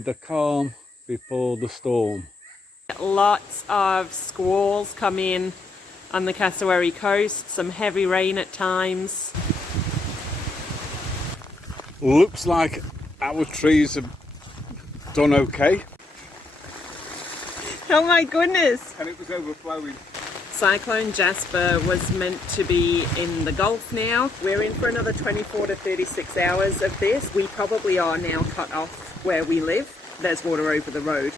The calm before the storm. Lots of squalls come in on the Cassowary coast, some heavy rain at times. Looks like our trees have done okay. Oh my goodness! And it was overflowing. Cyclone Jasper was meant to be in the Gulf now. We're in for another 24 to 36 hours of this. We probably are now cut off where we live. There's water over the road.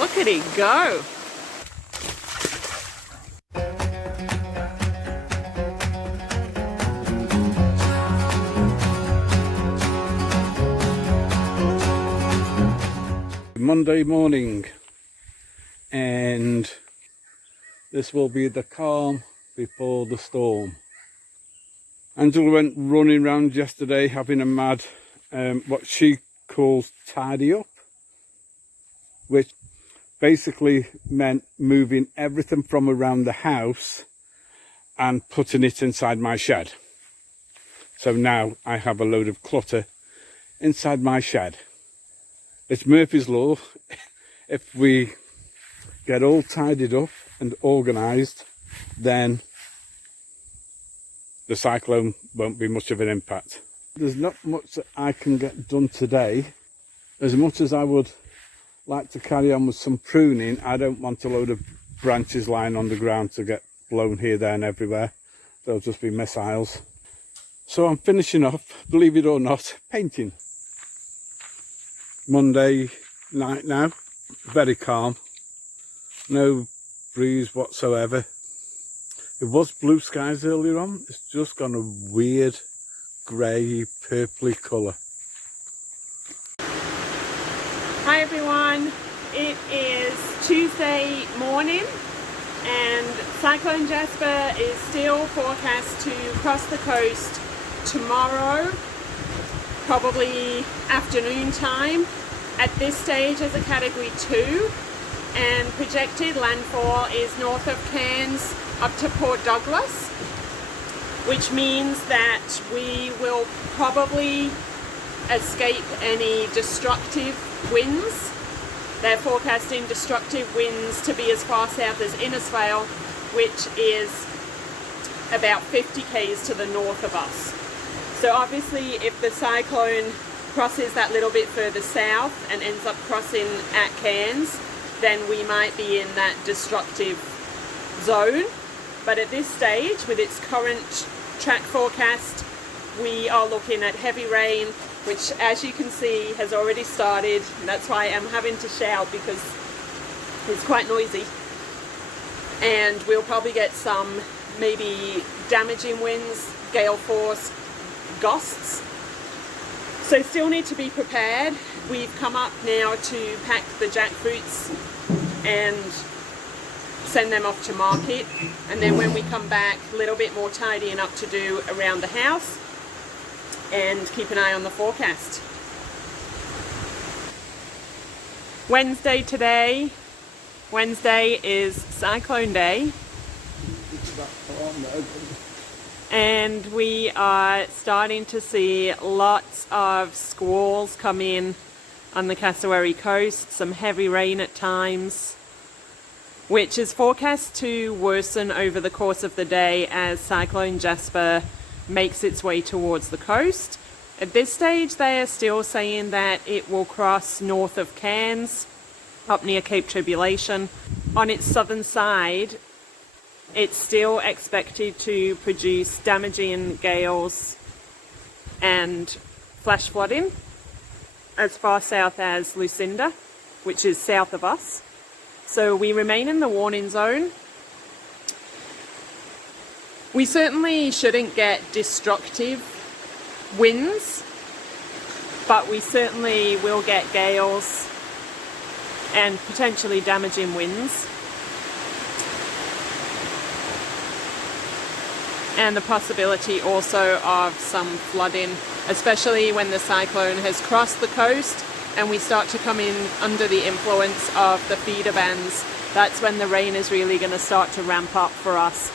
Look at it go! Monday morning, and this will be the calm before the storm. Angela went running around yesterday having a mad what she calls tidy up, which basically meant moving everything from around the house and putting it inside my shed. So now I have a load of clutter inside my shed. It's Murphy's Law. If we get all tidied up and organised, then the cyclone won't be much of an impact. There's not much that I can get done today. As much as I would like to carry on with some pruning, I don't want a load of branches lying on the ground to get blown here, there and everywhere. They'll just be missiles. So I'm finishing off, believe it or not, painting. Monday night now, very calm, no breeze whatsoever. It was blue skies earlier on, it's just gone a weird grey purpley colour. Hi everyone, it is Tuesday morning and Cyclone Jasper is still forecast to cross the coast tomorrow, probably afternoon time. At this stage as a category 2, and projected landfall is north of Cairns up to Port Douglas, which means that we will probably escape any destructive winds. They're forecasting destructive winds to be as far south as Innisfail, which is about 50 k's to the north of us. So obviously if the cyclone crosses that little bit further south and ends up crossing at Cairns, then we might be in that destructive zone. But at this stage, with its current track forecast, we are looking at heavy rain, which as you can see has already started. That's why I'm having to shout because it's quite noisy. And we'll probably get some maybe damaging winds, gale force, gusts. So still need to be prepared. We've come up now to pack the jackfruits and send them off to market. And then when we come back, a little bit more tidying up to do around the house and keep an eye on the forecast. Wednesday today. Wednesday is Cyclone Day. And we are starting to see lots of squalls come in on the Cassowary coast, some heavy rain at times, which is forecast to worsen over the course of the day as Cyclone Jasper makes its way towards the coast. At this stage, they are still saying that it will cross north of Cairns, up near Cape Tribulation. On its southern side, it's still expected to produce damaging gales and flash flooding as far south as Lucinda, which is south of us. So we remain in the warning zone. We certainly shouldn't get destructive winds, but we certainly will get gales and potentially damaging winds. And the possibility also of some flooding, especially when the cyclone has crossed the coast and we start to come in under the influence of the feeder bands. That's when the rain is really going to start to ramp up for us.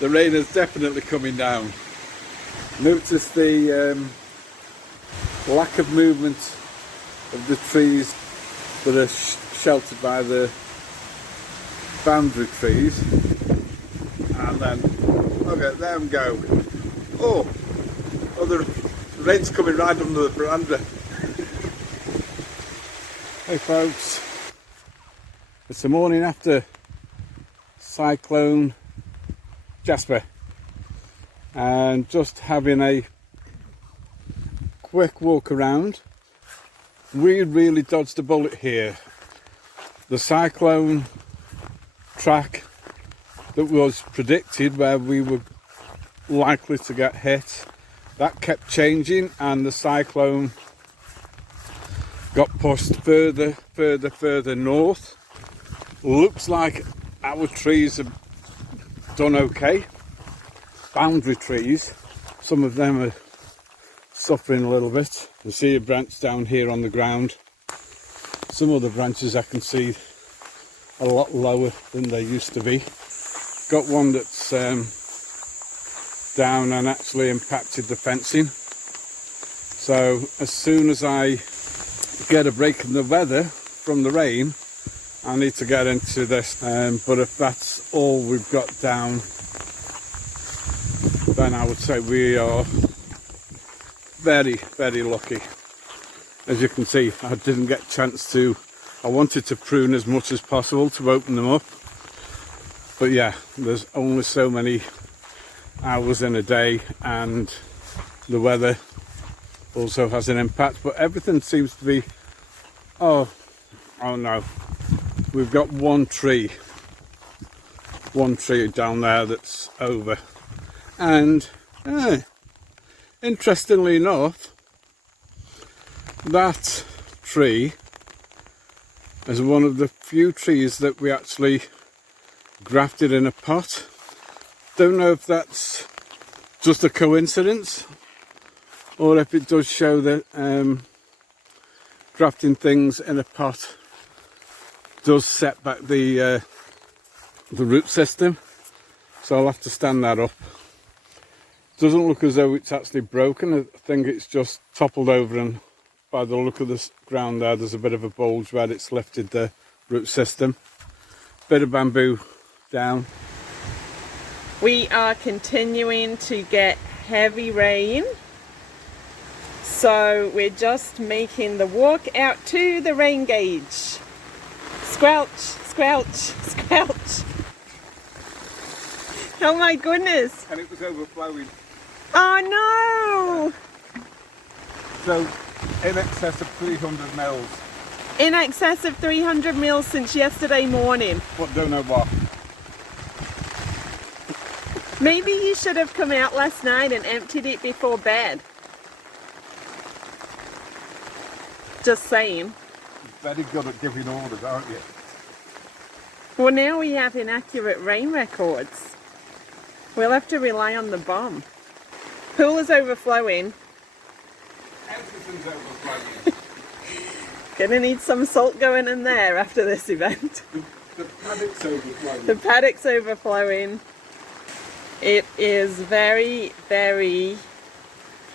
The rain is definitely coming down. Notice the lack of movement of the trees that are sheltered by the boundary trees. And then look at them go. Oh, the rain's coming right under the veranda. Hey folks, it's the morning after Cyclone Jasper, and just having a quick walk around. We really dodged a bullet here. The cyclone track that was predicted, where we were likely to get hit, that kept changing, and the cyclone got pushed further north. Looks like our trees have done okay. Boundary trees, some of them are suffering a little bit. You see a branch down here on the ground. Some other branches I can see a lot lower than they used to be. Got one that's down and actually impacted the fencing. So as soon as I get a break in the weather from the rain, I need to get into this, but if that's all we've got down, then I would say we are very, very lucky. As you can see, I didn't get a chance to, I wanted to prune as much as possible to open them up, but yeah, there's only so many hours in a day, and the weather also has an impact. But everything seems to be, oh no, we've got one tree down there that's over. And interestingly enough, that tree is one of the few trees that we actually grafted in a pot. Don't know if that's just a coincidence or if it does show that grafting things in a pot does set back the root system. So I'll have to stand that up. Doesn't look as though it's actually broken. I think it's just toppled over, and by the look of the ground there's a bit of a bulge where it's lifted the root system. Bit of bamboo down. We are continuing to get heavy rain, so we're just making the walk out to the rain gauge. Squelch, squelch, squelch. Oh my goodness. And it was overflowing. Oh no! So in excess of 300 mils. In excess of 300 mils since yesterday morning. But don't know what. Maybe you should have come out last night and emptied it before bed. Just saying. You're very good at giving orders, aren't you? Well, now we have inaccurate rain records. We'll have to rely on the bomb. Pool is overflowing. Everything's overflowing. Gonna need some salt going in there after this event. The paddock's overflowing. The paddock's overflowing. It is very, very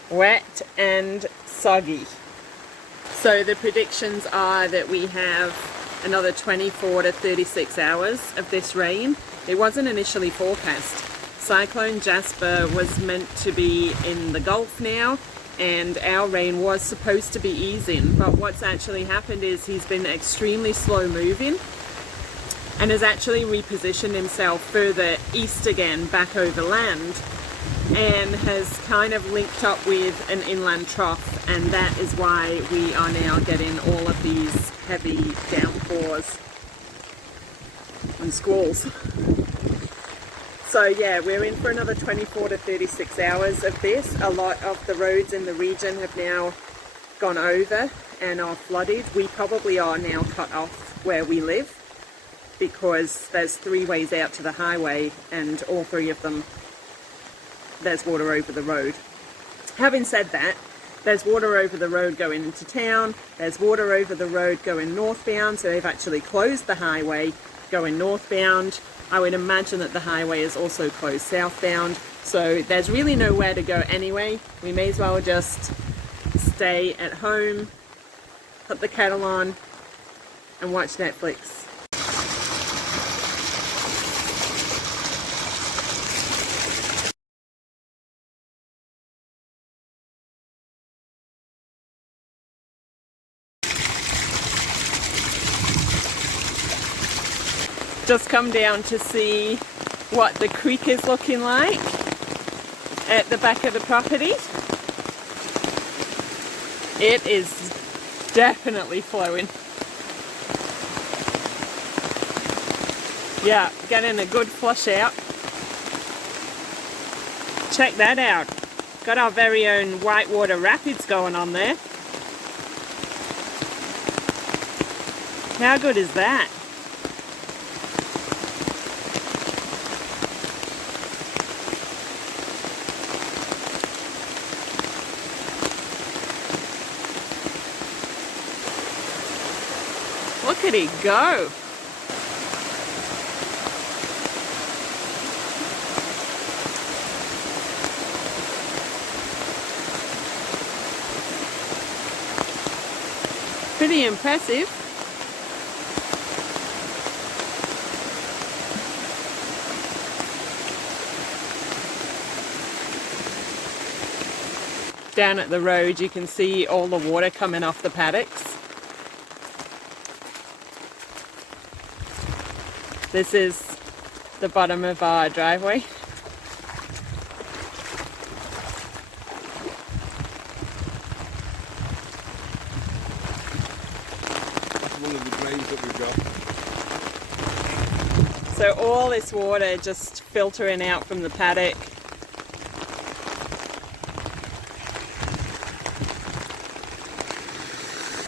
wet and soggy. So the predictions are that we have another 24 to 36 hours of this rain. It wasn't initially forecast. Cyclone Jasper was meant to be in the Gulf now, and our rain was supposed to be easing, but what's actually happened is he's been extremely slow moving and has actually repositioned himself further east again, back over land, and has kind of linked up with an inland trough, and that is why we are now getting all of these heavy downpours and squalls. So yeah, we're in for another 24 to 36 hours of this. A lot of the roads in the region have now gone over and are flooded. We probably are now cut off where we live because there's 3 ways out to the highway, and all 3 of them there's water over the road. Having said that, There's water over the road going into town. There's water over the road going northbound, so they've actually closed the highway going northbound. I would imagine that the highway is also closed southbound, so there's really nowhere to go anyway. We may as well just stay at home, put the kettle on, and watch Netflix. Just come down to see what the creek is looking like at the back of the property. It is definitely flowing. Yeah, getting a good flush out. Check that out. Got our very own whitewater rapids going on there. How good is that? Look at it go. Pretty impressive. Down at the road you can see all the water coming off the paddocks. This is the bottom of our driveway. That's one of the drains that we've got. So all this water just filtering out from the paddock.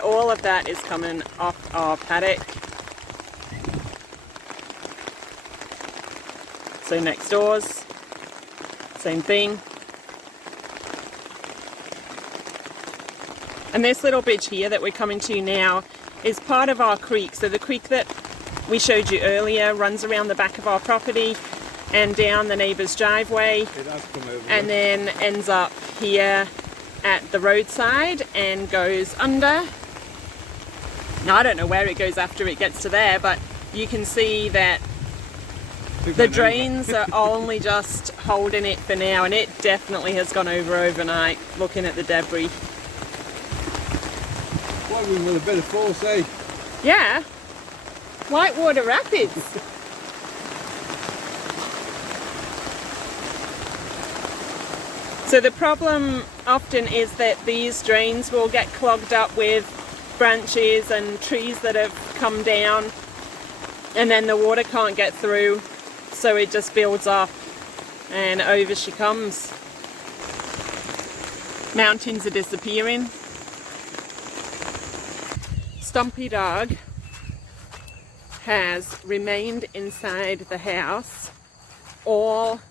All of that is coming off our paddock. So next doors, same thing. And this little bridge here that we're coming to now is part of our creek. So the creek that we showed you earlier runs around the back of our property and down the neighbour's driveway. It has come over and there. then ends up here at the roadside and goes under. Now I don't know where it goes after it gets to there, but you can see that the drains are only just holding it for now, and it definitely has gone over overnight, looking at the debris. Flowing with a bit of force, eh? Yeah, whitewater rapids. So the problem often is that these drains will get clogged up with branches and trees that have come down, and then the water can't get through. So it just builds up and over she comes. Mountains are disappearing. Stumpy Dog has remained inside the house all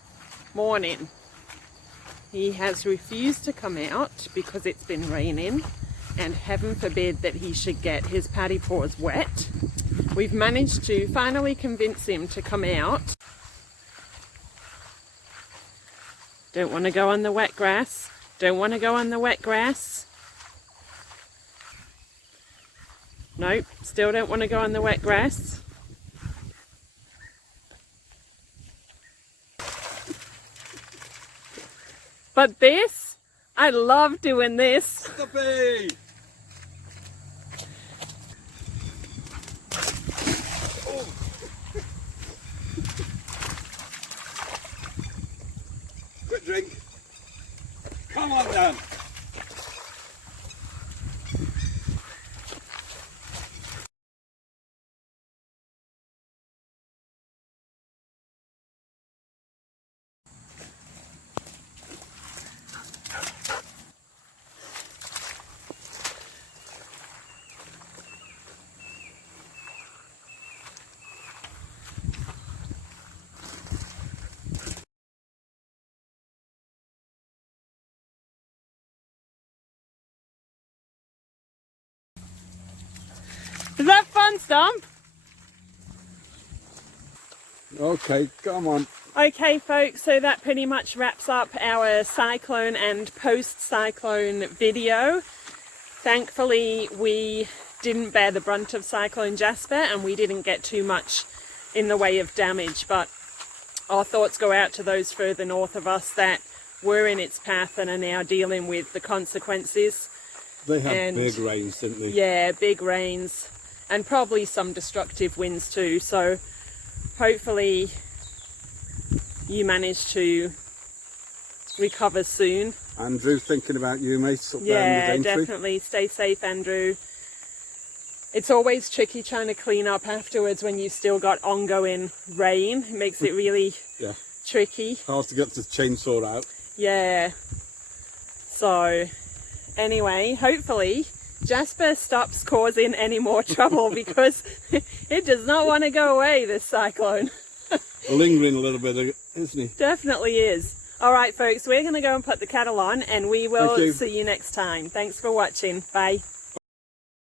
morning. He has refused to come out because it's been raining, and heaven forbid that he should get his paddy paws wet. We've managed to finally convince him to come out. Don't want to go on the wet grass. Don't want to go on the wet grass. Nope, still don't want to go on the wet grass. But this, I love doing this. Stumpy! Oh. Quick drink. Come on then. Is that fun, Stump? Okay, come on. Okay folks, so that pretty much wraps up our cyclone and post-cyclone video. Thankfully we didn't bear the brunt of Cyclone Jasper and we didn't get too much in the way of damage, but our thoughts go out to those further north of us that were in its path and are now dealing with the consequences. They had big rains, didn't they? Yeah, big rains and probably some destructive winds too, so hopefully you manage to recover soon. Andrew, thinking about you, mate. Yeah, definitely. Stay safe, Andrew. It's always tricky trying to clean up afterwards when you've still got ongoing rain. It makes it really tricky. Hard to get the chainsaw out. Yeah. So, anyway, hopefully Jasper stops causing any more trouble because it does not want to go away, this cyclone. Lingering a little bit, isn't he? Definitely is. All right, folks, we're going to go and put the kettle on and we will see you next time. Thanks for watching. Bye.